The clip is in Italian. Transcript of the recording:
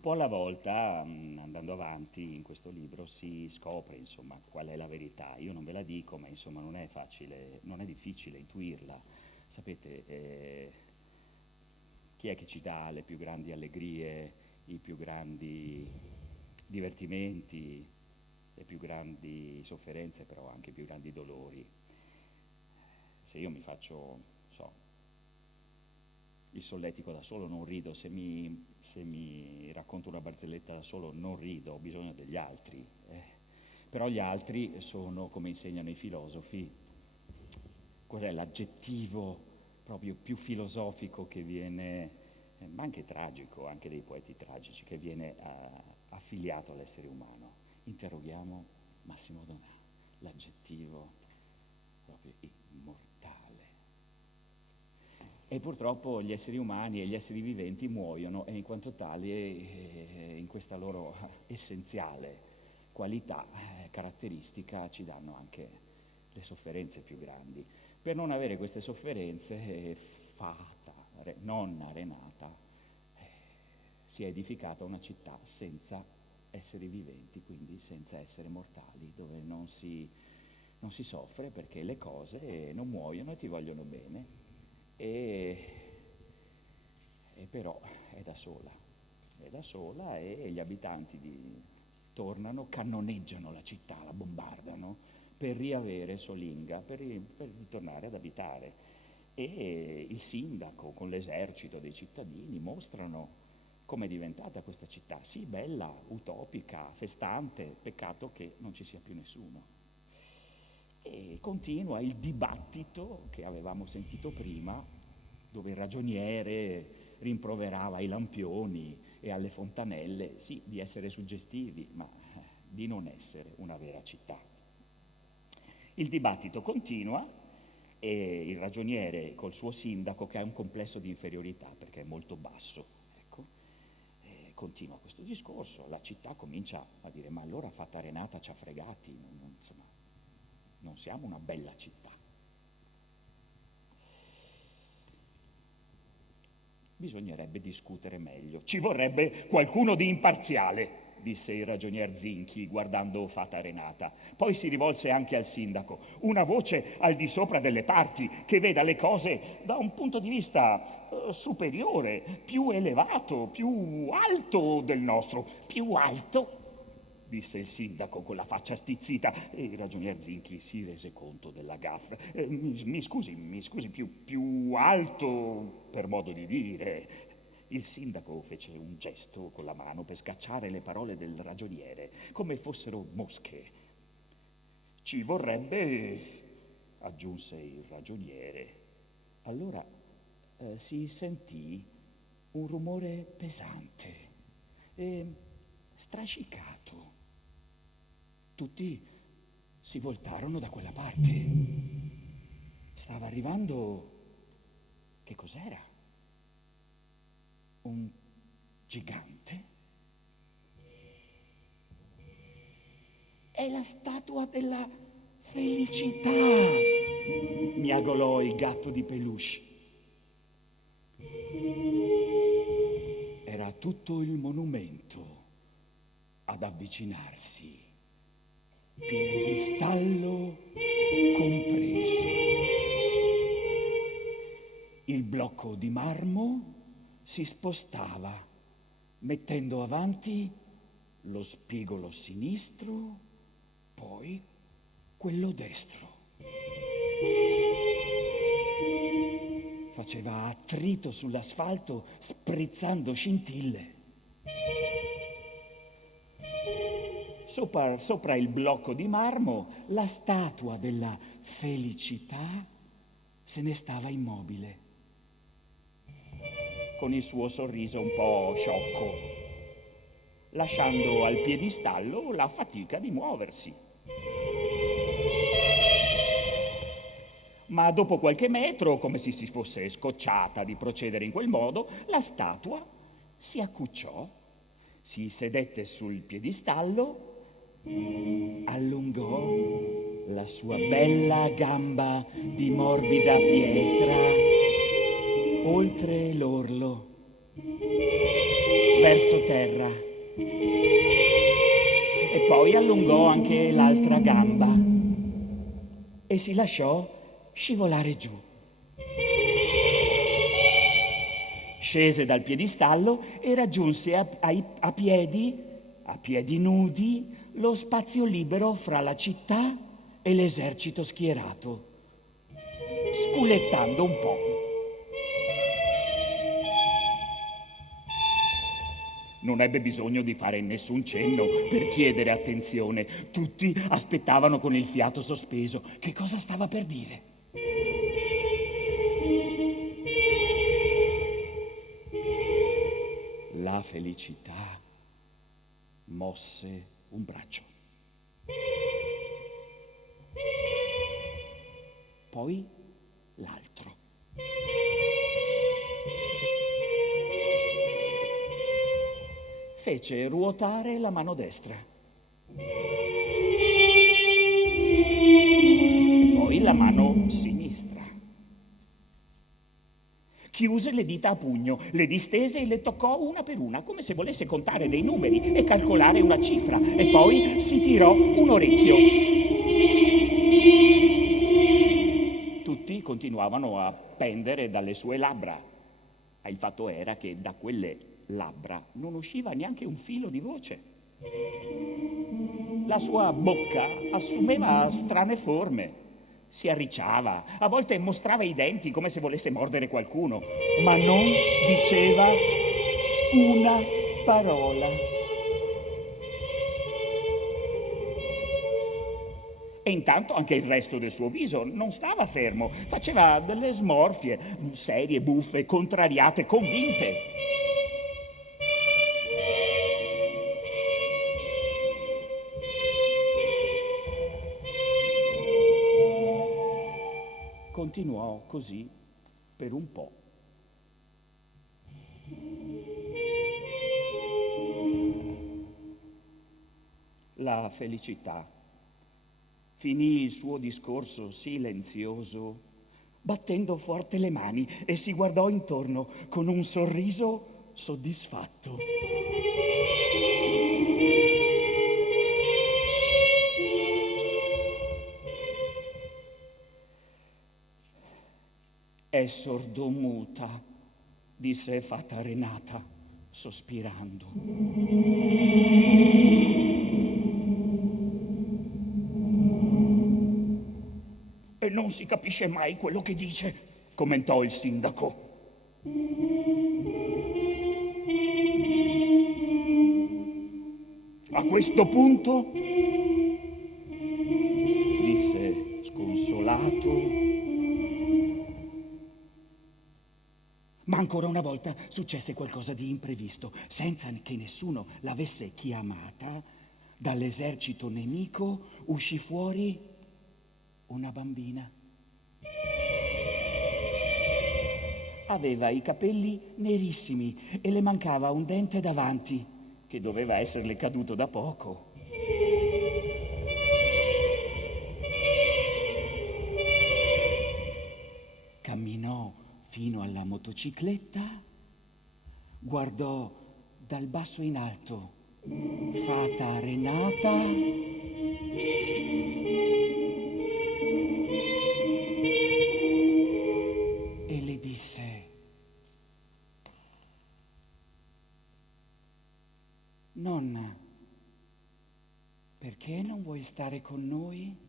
Un po' alla volta, andando avanti in questo libro, si scopre, insomma, qual è la verità. Io non ve la dico, ma insomma non è facile, non è difficile intuirla. Sapete, chi è che ci dà le più grandi allegrie, i più grandi divertimenti, le più grandi sofferenze, però anche i più grandi dolori? Se io mi faccio, non so, il solletico da solo non rido, se mi racconto una barzelletta da solo non rido, ho bisogno degli altri. Però gli altri sono, come insegnano i filosofi, qual è l'aggettivo proprio più filosofico che viene, ma anche tragico, anche dei poeti tragici, che viene affiliato all'essere umano. Interroghiamo Massimo Donà, l'aggettivo proprio immortale. E purtroppo gli esseri umani e gli esseri viventi muoiono e in quanto tali, in questa loro essenziale qualità, caratteristica, ci danno anche le sofferenze più grandi. Per non avere queste sofferenze, Fata, nonna Renata, si è edificata una città senza esseri viventi, quindi senza essere mortali, dove non si soffre perché le cose non muoiono e ti vogliono bene. E però è da sola e gli abitanti tornano, cannoneggiano la città, la bombardano per riavere Solinga, per ritornare ad abitare. E il sindaco con l'esercito dei cittadini mostrano come è diventata questa città, sì, bella, utopica, festante, peccato che non ci sia più nessuno. E continua il dibattito che avevamo sentito prima, dove il ragioniere rimproverava ai lampioni e alle fontanelle, sì, di essere suggestivi, ma di non essere una vera città. Il dibattito continua e il ragioniere col suo sindaco, che ha un complesso di inferiorità perché è molto basso, ecco, continua questo discorso. La città comincia a dire: ma allora Fata Renata ci ha fregati, insomma, non siamo una bella città. Bisognerebbe discutere meglio. Ci vorrebbe qualcuno di imparziale, disse il ragionier Zinchi guardando Fata Renata. Poi si rivolse anche al sindaco. Una voce al di sopra delle parti, che veda le cose da un punto di vista superiore, più elevato, più alto del nostro. Più alto? Disse il sindaco con la faccia stizzita, e il ragionier Zinchi si rese conto della gaffa. Mi scusi, più alto per modo di dire. Il sindaco fece un gesto con la mano per scacciare le parole del ragioniere, come fossero mosche. Ci vorrebbe, aggiunse il ragioniere. Allora si sentì un rumore pesante e strascicato. Tutti si voltarono da quella parte. Stava arrivando... Che cos'era? Un gigante? È la statua della felicità, miagolò il gatto di peluche. Era tutto il monumento ad avvicinarsi, piedistallo compreso. Il blocco di marmo si spostava, mettendo avanti lo spigolo sinistro, poi quello destro. Faceva attrito sull'asfalto, sprizzando scintille. Sopra il blocco di marmo, la statua della felicità se ne stava immobile, con il suo sorriso un po' sciocco, lasciando al piedistallo la fatica di muoversi. Ma dopo qualche metro, come se si fosse scocciata di procedere in quel modo, la statua si accucciò, si sedette sul piedistallo, allungò la sua bella gamba di morbida pietra oltre l'orlo verso terra e poi allungò anche l'altra gamba e si lasciò scivolare giù. Scese dal piedistallo e raggiunse a piedi nudi, lo spazio libero fra la città e l'esercito schierato, sculettando un po'. Non ebbe bisogno di fare nessun cenno per chiedere attenzione. Tutti aspettavano con il fiato sospeso. Che cosa stava per dire? La felicità mosse un braccio. Poi l'altro. Fece ruotare la mano destra. E poi la mano sinistra. Chiuse le dita a pugno, le distese e le toccò una per una, come se volesse contare dei numeri e calcolare una cifra. E poi si tirò un orecchio. Tutti continuavano a pendere dalle sue labbra. Il fatto era che da quelle labbra non usciva neanche un filo di voce. La sua bocca assumeva strane forme. Si arricciava, a volte mostrava i denti come se volesse mordere qualcuno, ma non diceva una parola. E intanto anche il resto del suo viso non stava fermo, faceva delle smorfie, serie, buffe, contrariate, convinte. Continuò così per un po'. La felicità finì il suo discorso silenzioso, battendo forte le mani e si guardò intorno con un sorriso soddisfatto. È sordomuta, disse Fata Renata, sospirando. E non si capisce mai quello che dice, commentò il sindaco. A questo punto, disse sconsolato, ma ancora una volta successe qualcosa di imprevisto. Senza che nessuno l'avesse chiamata, dall'esercito nemico uscì fuori una bambina. Aveva i capelli nerissimi e le mancava un dente davanti, che doveva esserle caduto da poco. Camminò fino alla motocicletta, guardò dal basso in alto Fata Renata e le disse: Nonna, perché non vuoi stare con noi?